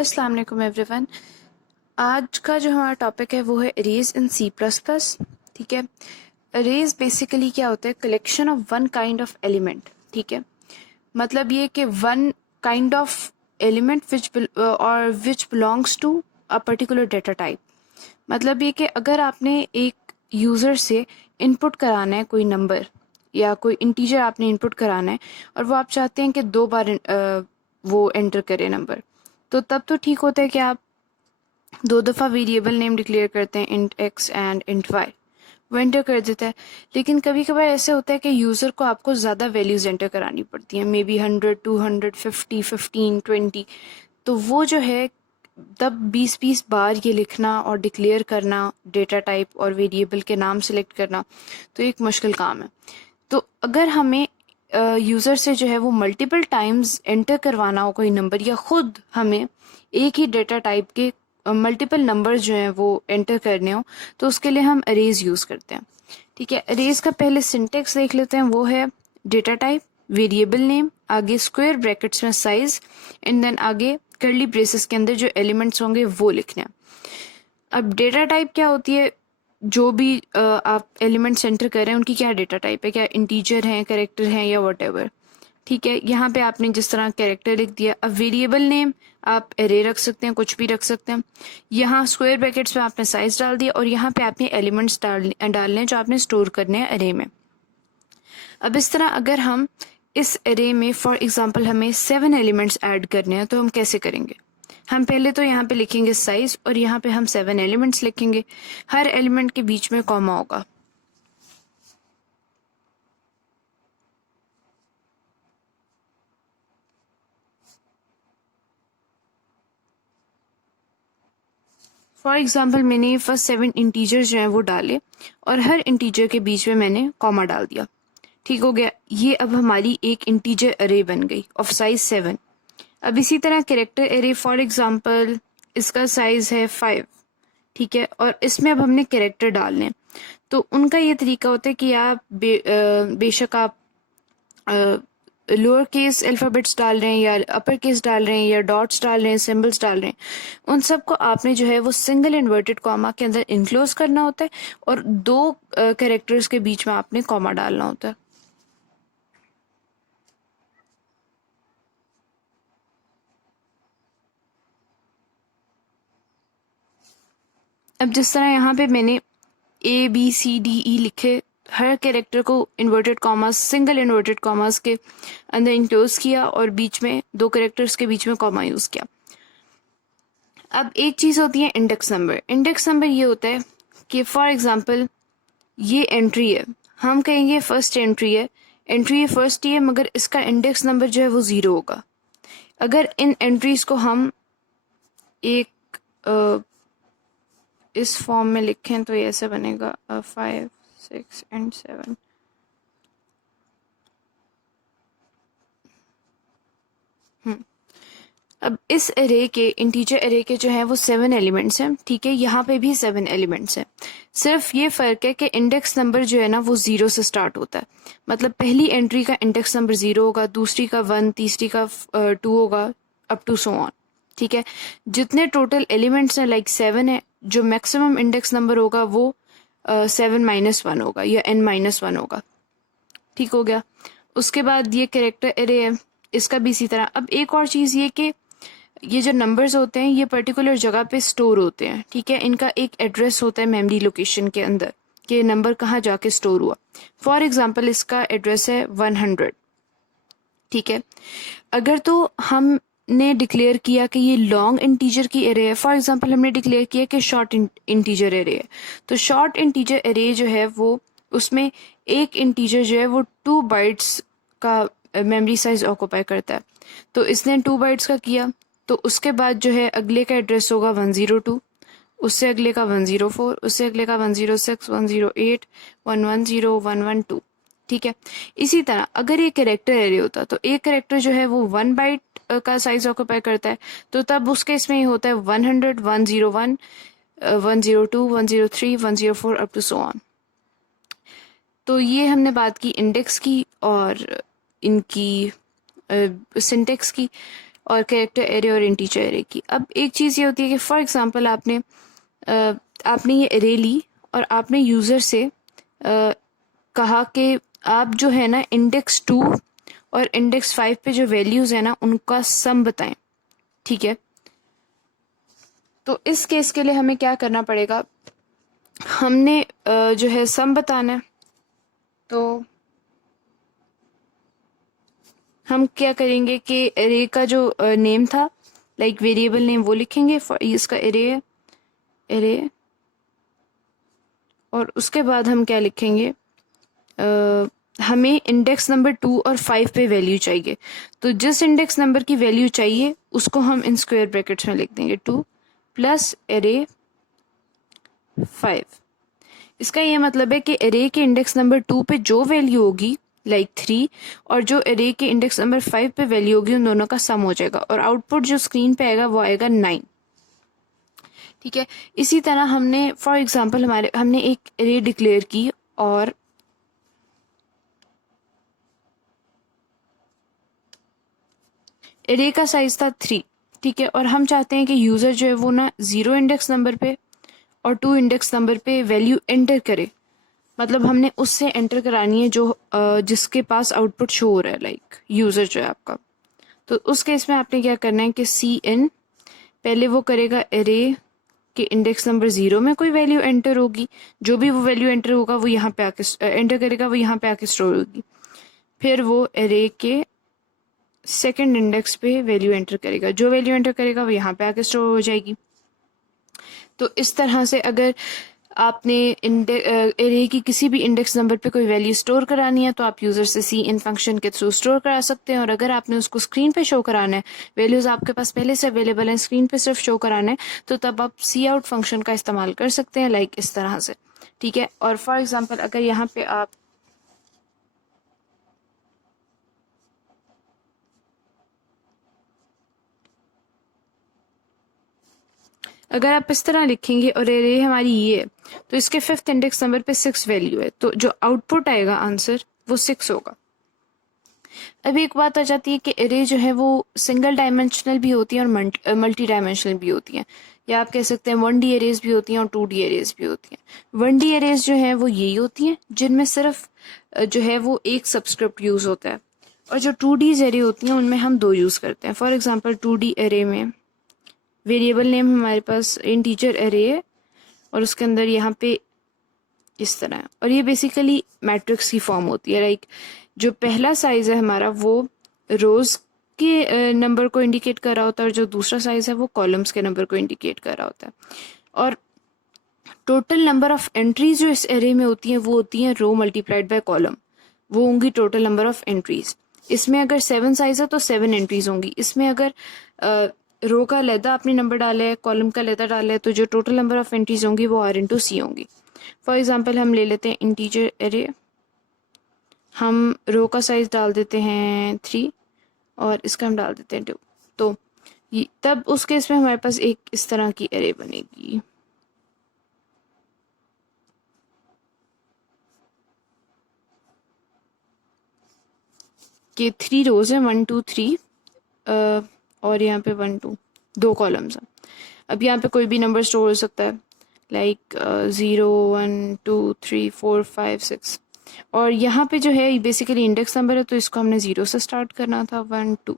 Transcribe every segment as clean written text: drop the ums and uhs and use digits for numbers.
अस्सलाम वालेकुम एवरीवन। आज का जो हमारा टॉपिक है वो है arrays in C plus plus. ठीक है, अरेज बेसिकली क्या होता है? Collection of one kind of element. ठीक है, मतलब ये कि one kind of element which belongs to a particular data type. मतलब ये कि अगर आपने एक यूज़र से इनपुट कराना है कोई नंबर या कोई इंटीजर आपने इनपुट कराना है और वो आप चाहते हैं कि 2 बार वो एंटर करे नंबर, तो तब तो ठीक होता है कि आप 2 दफ़ा वेरिएबल नेम डिक्लेयर करते हैं, int X and int Y, वो एंटर कर देता है। लेकिन कभी कभार ऐसे होता है कि यूज़र को आपको ज़्यादा वैल्यूज़ एंटर करानी पड़ती हैं, मे बी 100, 200, 50, 15, 20। तो वो जो है तब 20-20 बार ये लिखना और डिक्लेयर करना, डेटा टाइप और वेरिएबल के नाम सेलेक्ट करना, तो एक मुश्किल काम है। तो अगर हमें यूज़र से जो है वो मल्टीपल टाइम्स एंटर करवाना हो कोई नंबर, या ख़ुद हमें एक ही डेटा टाइप के मल्टीपल नंबर्स जो हैं वो एंटर करने हो, तो उसके लिए हम अरेज यूज़ करते हैं। ठीक है, अरेज का पहले सिंटेक्स देख लेते हैं। वो है डेटा टाइप, वेरिएबल नेम, आगे स्क्वायर ब्रैकेट्स में साइज, एंड देन आगे कर्ली ब्रेसेस के अंदर जो एलिमेंट्स होंगे वो लिखने हैं। अब डेटा टाइप क्या होती है? जो भी आप एलिमेंट्स एंटर कर रहे हैं उनकी क्या डेटा टाइप है, क्या इंटीजर हैं, कैरेक्टर हैं, या व्हाटएवर। ठीक है, यहाँ पे आपने जिस तरह कैरेक्टर लिख दिया। अब वेरिएबल नेम आप एरे रख सकते हैं, कुछ भी रख सकते हैं। यहाँ स्क्वायर ब्रैकेट्स में आपने साइज डाल दिया और यहाँ पे आपने एलिमेंट्स डालने हैं जो आपने स्टोर करने हैं अरे में। अब इस तरह अगर हम इस अरे में फॉर एग्जांपल हमें 7 एलिमेंट्स ऐड करने हैं, तो हम कैसे करेंगे? हम पहले तो यहाँ पे लिखेंगे साइज और यहाँ पे हम 7 एलिमेंट्स लिखेंगे। हर एलिमेंट के बीच में कॉमा होगा। फॉर एग्जाम्पल मैंने फर्स्ट 7 इंटीजर जो हैं वो डाले और हर इंटीजर के बीच में मैंने कॉमा डाल दिया। ठीक हो गया, ये अब हमारी एक इंटीजर अरे बन गई ऑफ साइज 7। अब इसी तरह कैरेक्टर अरे, फॉर एग्जाम्पल इसका साइज है 5। ठीक है, और इसमें अब हमने कैरेक्टर डालने हैं। तो उनका ये तरीका होता है कि आप बेशक आप लोअर केस अल्फ़ाबेट्स डाल रहे हैं या अपर केस डाल रहे हैं या डॉट्स डाल रहे हैं, सिंबल्स डाल रहे हैं, उन सबको आपने जो है वो सिंगल इन्वर्टेड कॉमा के अंदर इनक्लोज करना होता है और 2 कैरेक्टर्स के बीच में आपने कॉमा डालना होता है। अब जिस तरह यहाँ पे मैंने ABCDE लिखे, हर कैरेक्टर को inverted commas, single inverted commas के अंदर इनक्लोज किया और बीच में 2 कैरेक्टर्स के बीच में कॉमा यूज किया। अब एक चीज होती है इंडेक्स नंबर। इंडेक्स नंबर ये होता है कि फॉर एग्जांपल ये एंट्री है, हम कहेंगे फर्स्ट एंट्री है फर्स्ट ही है, मगर इसका इंडेक्स नंबर जो है वो 0 होगा। अगर इन एंट्रीज को हम एक इस फॉर्म में लिखें तो ये ऐसे बनेगा 5, 6 एंड 7। अब इस एरे के, इंटीजर एरे के जो है वो 7 एलिमेंट्स हैं। ठीक है, यहाँ पे भी 7 एलिमेंट्स हैं। सिर्फ ये फ़र्क है कि इंडेक्स नंबर जो है ना वो 0 से स्टार्ट होता है। मतलब पहली एंट्री का इंडेक्स नंबर 0 होगा, दूसरी का 1, तीसरी का 2 होगा, अप टू सो ऑन। ठीक है, जितने टोटल एलिमेंट्स हैं लाइक 7 है, जो मैक्सिमम इंडेक्स नंबर होगा वो 7-1 होगा या n-1 होगा। ठीक हो गया। उसके बाद ये कैरेक्टर एरे है, इसका भी इसी तरह। अब एक और चीज़ ये कि ये जो नंबर्स होते हैं ये पर्टिकुलर जगह पे स्टोर होते हैं। ठीक है, इनका एक एड्रेस होता है मेमोरी लोकेशन के अंदर कि नंबर कहाँ जाके स्टोर हुआ। फॉर एग्जांपल इसका एड्रेस है 100। ठीक है, अगर तो हमने डिक्लेयर किया कि ये लॉन्ग इंटीजर की एरे है, फॉर एग्जांपल हमने डिक्लेयर किया कि शॉर्ट इंटीजर एरे है, तो शॉर्ट इंटीजर एरे जो है वो, उसमें एक इंटीजर जो है वो 2 बाइट्स का मेमोरी साइज ऑक्यूपाई करता है। तो इसने 2 बाइट्स का किया, तो उसके बाद जो है अगले का एड्रेस होगा 102, उससे अगले का 104, उससे अगले का 106, 108, 110, 112। ठीक है, इसी तरह अगर ये कैरेक्टर एरे होता तो एक कैरेक्टर जो है वो 1 बाइट का साइज ऑक्यूपाई करता है, तो तब उस केस में ये होता है 100, 101, 102, 103, 104 अप टू सो ऑन। तो ये हमने बात की इंडेक्स की और इनकी सिंटेक्स की। और कैरेक्टर एरे और इंटीजर एरे की। अब एक चीज़ ये होती है कि फॉर एग्जांपल आपने ये एरे ली और आपने यूज़र से कहा कि आप जो है ना इंडेक्स 2 और इंडेक्स 5 पे जो वैल्यूज़ है ना उनका सम बताएं, ठीक है। तो इस केस के लिए हमें क्या करना पड़ेगा, हमने जो है सम बताना है। तो हम क्या करेंगे कि एरे का जो नेम था, लाइक वेरिएबल नेम, वो लिखेंगे। इसका एरे है, एरे, और उसके बाद हम क्या लिखेंगे, हमें इंडेक्स नंबर 2 और 5 पे वैल्यू चाहिए। तो जिस इंडेक्स नंबर की वैल्यू चाहिए उसको हम इन स्क्वायर ब्रैकेट्स में लिख देंगे 2 प्लस एरे 5। इसका ये मतलब है कि एरे के इंडेक्स नंबर 2 पे जो वैल्यू होगी लाइक 3 और जो एरे के इंडेक्स नंबर 5 पे वैल्यू होगी उन दोनों का सम हो जाएगा और आउटपुट जो स्क्रीन पे आएगा वो आएगा 9, ठीक है। इसी तरह हमने फॉर एग्जांपल हमने एक एरे डिक्लेयर की और एरे का साइज था 3, ठीक है, और हम चाहते हैं कि यूज़र जो है वो ना 0 इंडेक्स नंबर पे और 2 इंडेक्स नंबर पे वैल्यू एंटर करे। मतलब हमने उससे एंटर करानी है जो जिसके पास आउटपुट शो हो रहा है, लाइक यूज़र जो है आपका। तो उस केस में आपने क्या करना है कि सी इन, पहले वो करेगा एरे के इंडेक्स नंबर 0 में कोई वैल्यू एंटर होगी, जो भी वो वैल्यू एंटर होगा वो यहाँ पे आके एंटर करेगा, वो यहाँ पे आके स्टोर होगी। फिर वो एरे के सेकंड इंडेक्स पे वैल्यू एंटर करेगा, जो वैल्यू एंटर करेगा वो यहाँ पे आके स्टोर हो जाएगी। तो इस तरह से अगर आपने एरे की किसी भी इंडेक्स नंबर पे कोई वैल्यू स्टोर करानी है तो आप यूज़र से सी इन फंक्शन के थ्रू स्टोर करा सकते हैं। और अगर आपने उसको स्क्रीन पे शो कराना है, वैल्यूज़ आपके पास पहले से अवेलेबल हैं, स्क्रीन पे सिर्फ शो कराना है, तो तब आप सी आउट फंक्शन का इस्तेमाल कर सकते हैं, लाइक इस तरह से, ठीक है। और फॉर एग्जाम्पल अगर यहाँ पे आप इस तरह लिखेंगे और एरे हमारी ये है, तो इसके 5th इंडेक्स नंबर पे 6 वैल्यू है, तो जो आउटपुट आएगा आंसर वो 6 होगा। अभी एक बात आ जाती है कि एरे जो है वो सिंगल डायमेंशनल भी होती है और मल्टी डायमेंशनल भी होती हैं, या आप कह सकते हैं 1D एरेज भी होती हैं और 2D एरेज भी होती हैं। 1D एरेज जो है वो यही होती हैं जिनमें सिर्फ जो है वो एक सबस्क्रिप्ट यूज़ होता है, और जो 2D एरे होती हैं उनमें हम 2 यूज़ करते हैं। फॉर एग्जाम्पल 2D एरे में वेरिएबल नेम हमारे पास इंटीजर एरे है और उसके अंदर यहाँ पे इस तरह है, और ये बेसिकली मैट्रिक्स की फॉर्म होती है। लाइक जो पहला साइज है हमारा वो रोज के नंबर को इंडिकेट कर रहा होता है और जो दूसरा साइज है वो कॉलम्स के नंबर को इंडिकेट कर रहा होता है। और टोटल नंबर ऑफ एंट्रीज जो इस एरे में होती हैं वो होती हैं रो मल्टीप्लाइड बाय कॉलम, वो होंगी टोटल नंबर ऑफ एंट्रीज। इसमें अगर 7 साइज है तो 7 एंट्रीज होंगी। इसमें अगर रो का अलहदा आपने नंबर डाला है, कॉलम का अलहदा डाला है, तो जो टोटल नंबर ऑफ एंट्रीज होंगी वो R/C होंगी। फॉर एग्जांपल हम ले लेते हैं इंटीजर एरे, हम रो का साइज डाल देते हैं 3 और इसका हम डाल देते हैं 2। तो तब उस केस में हमारे पास एक इस तरह की एरे बनेगी। कि 3 रोज है, 1 2 3 और यहाँ पे 1 2 2 कॉलम्स हैं। अब यहाँ पे कोई भी नंबर स्टोर हो सकता है, लाइक 0 1 2 3 4 5 6, और यहाँ पे जो है बेसिकली इंडेक्स नंबर है तो इसको हमने 0 से स्टार्ट करना था, 1 2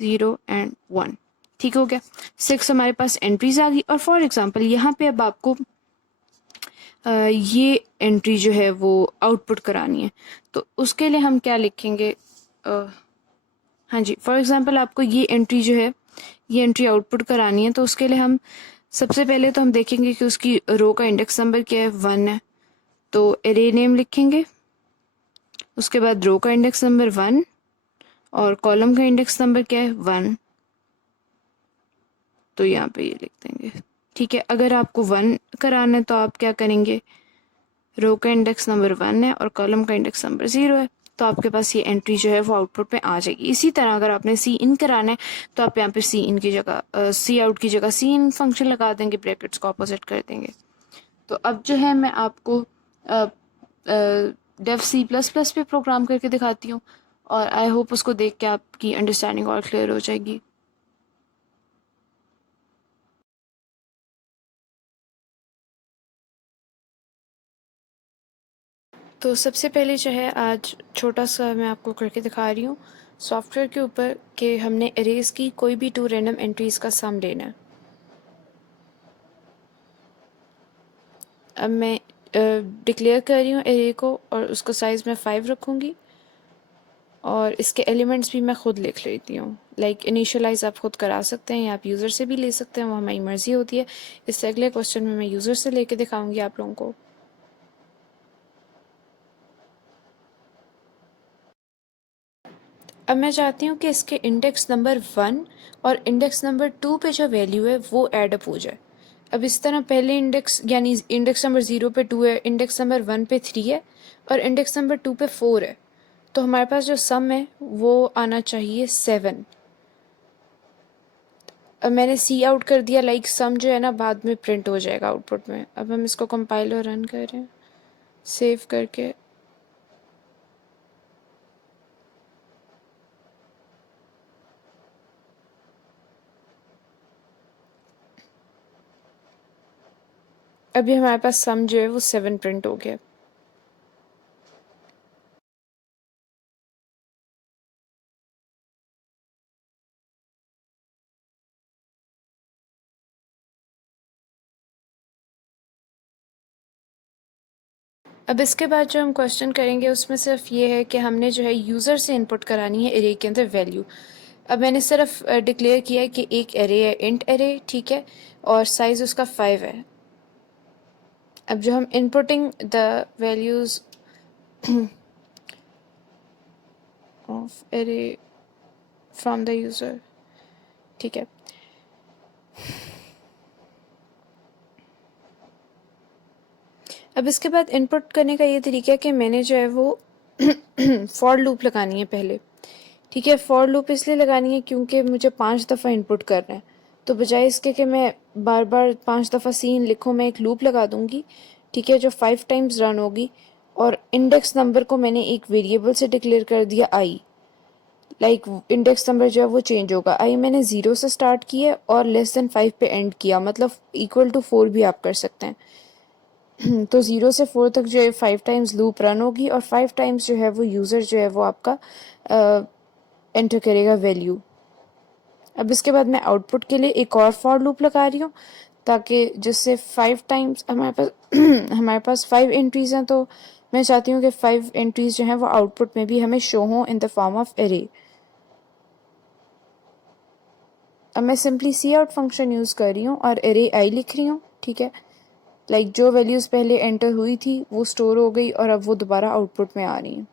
0 एंड 1, ठीक हो गया। 6 हमारे पास एंट्रीज आ गई। और फॉर एग्जांपल यहाँ पे अब आपको ये एंट्री जो है वो आउटपुट करानी है, तो उसके लिए हम क्या लिखेंगे, हाँ जी, फॉर एग्जांपल आपको ये एंट्री जो है ये एंट्री आउटपुट करानी है, तो उसके लिए हम सबसे पहले तो हम देखेंगे कि उसकी रो का इंडेक्स नंबर क्या है, 1 है, तो एरे नेम लिखेंगे। उसके बाद रो का इंडेक्स नंबर 1 और कॉलम का इंडेक्स नंबर क्या है, 1, तो यहाँ पे ये लिख देंगे, ठीक है। अगर आपको 1 कराना है तो आप क्या करेंगे, रो का इंडेक्स नंबर 1 है और कॉलम का इंडेक्स नंबर 0 है, तो आपके पास ये एंट्री जो है वो आउटपुट में आ जाएगी। इसी तरह अगर आपने सी इन कराना है तो आप यहाँ पे सी इन की जगह सी आउट की जगह सी इन फंक्शन लगा देंगे, ब्रैकेट्स को अपोजिट कर देंगे। तो अब जो है मैं आपको डेव C++ पे प्रोग्राम करके दिखाती हूँ और आई होप उसको देख के आपकी अंडरस्टैंडिंग और क्लियर हो जाएगी। तो सबसे पहले जो है आज छोटा सा मैं आपको करके दिखा रही हूँ सॉफ्टवेयर के ऊपर कि हमने अरेज की कोई भी 2 रैंडम एंट्रीज का सम लेना है। अब मैं डिक्लेयर कर रही हूँ अरे को और उसका साइज़ मैं 5 रखूँगी और इसके एलिमेंट्स भी मैं ख़ुद लिख लेती हूँ। लाइक इनिशियलाइज आप ख़ुद करा सकते हैं या आप यूज़र से भी ले सकते हैं, वो हमारी मर्ज़ी होती है। इससे अगले क्वेश्चन में मैं यूज़र से लेके दिखाऊँगी आप लोगों को। अब मैं चाहती हूँ कि इसके इंडेक्स नंबर 1 और इंडेक्स नंबर 2 पे जो वैल्यू है वो ऐड अप हो जाए। अब इस तरह पहले इंडेक्स यानी इंडेक्स नंबर 0 पे 2 है, इंडेक्स नंबर 1 पे 3 है और इंडेक्स नंबर 2 पे 4 है। तो हमारे पास जो सम है वो आना चाहिए 7। अब मैंने सी आउट कर दिया, लाइक सम जो है ना बाद में प्रिंट हो जाएगा आउटपुट में। अब हम इसको कंपाइल और रन कर रहे हैं सेव करके। अभी हमारे पास सम जो है वो 7 प्रिंट हो गया। अब इसके बाद जो हम क्वेश्चन करेंगे उसमें सिर्फ ये है कि हमने जो है यूज़र से इनपुट करानी है एरे के अंदर वैल्यू। अब मैंने सिर्फ डिक्लेयर किया है कि एक एरे है इंट एरे, ठीक है, और साइज़ उसका 5 है। अब जो हम inputting the values of array from the user, ठीक है। अब इसके बाद इनपुट करने का ये तरीका है कि मैंने जो है वो फॉर लूप लगानी है पहले, ठीक है। फॉर लूप इसलिए लगानी है क्योंकि मुझे 5 दफ़ा इनपुट करना है। तो बजाय इसके कि मैं बार बार 5 दफ़ा सीन लिखूँ, मैं एक लूप लगा दूँगी, ठीक है, जो 5 टाइम्स रन होगी। और इंडेक्स नंबर को मैंने एक वेरिएबल से डिक्लेयर कर दिया आई। लाइक इंडेक्स नंबर जो है वो चेंज होगा। आई मैंने 0 से स्टार्ट किया और लेस देन 5 पे एंड किया, मतलब इक्वल टू 4 भी आप कर सकते हैं। तो 0 से 4 तक जो है 5 टाइम्स लूप रन होगी और 5 टाइम्स जो है वो यूज़र जो है वो आपका एंटर करेगा वैल्यू। अब इसके बाद मैं आउटपुट के लिए एक और फॉर लूप लगा रही हूँ ताकि जिससे 5 टाइम्स हमारे पास हमारे पास 5 एंट्रीज़ हैं, तो मैं चाहती हूँ कि 5 एंट्रीज़ जो हैं वो आउटपुट में भी हमें शो हों in the form of array. अब मैं सिंपली सी आउट फंक्शन यूज़ कर रही हूँ और एरे आई लिख रही हूँ, ठीक है। लाइक जो वैल्यूज़ पहले एंटर हुई थी वो स्टोर हो गई और अब वो दोबारा आउटपुट में आ रही हैं।